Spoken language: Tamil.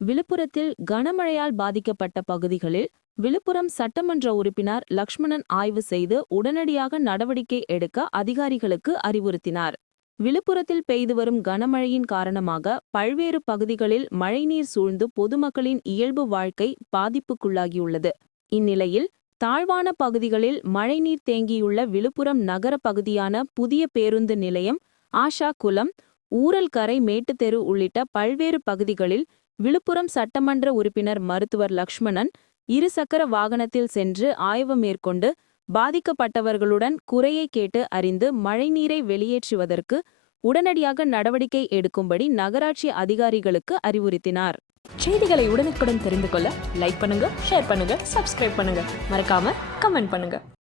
விழுப்புரத்தில் கனமழையால் பாதிக்கப்பட்ட பகுதிகளில் விழுப்புரம் சட்டமன்ற உறுப்பினர் லக்ஷ்மணன் ஆய்வு செய்து உடனடியாக நடவடிக்கை எடுக்க அதிகாரிகளுக்கு அறிவுறுத்தினார். விழுப்புரத்தில் பெய்து வரும் கனமழையின் காரணமாக பல்வேறு பகுதிகளில் மழைநீர் சூழ்ந்து பொதுமக்களின் இயல்பு வாழ்க்கை பாதிப்புக்குள்ளாகியுள்ளது. இந்நிலையில் தாழ்வான பகுதிகளில் மழைநீர் தேங்கியுள்ள விழுப்புரம் நகர பகுதியான புதிய பேருந்து நிலையம் ஆஷா குளம் ஊரல்கரை மேட்டுத்தெரு உள்ளிட்ட பல்வேறு பகுதிகளில் விழுப்புரம் சட்டமன்ற உறுப்பினர் மருத்துவர் லக்ஷ்மணன் இருசக்கர வாகனத்தில் சென்று ஆய்வு மேற்கொண்டு பாதிக்கப்பட்டவர்களுடன் குறையை கேட்டு அறிந்து மழைநீரை வெளியேற்றுவதற்கு உடனடியாக நடவடிக்கை எடுக்கும்படி நகராட்சி அதிகாரிகளுக்கு அறிவுறுத்தினார். செய்திகளை உடனுக்குடன் தெரிந்து கொள்ள லைக் பண்ணுங்க ஷேர் பண்ணுங்க சப்ஸ்கிரைப் பண்ணுங்க. மறக்காம கமெண்ட் பண்ணுங்க.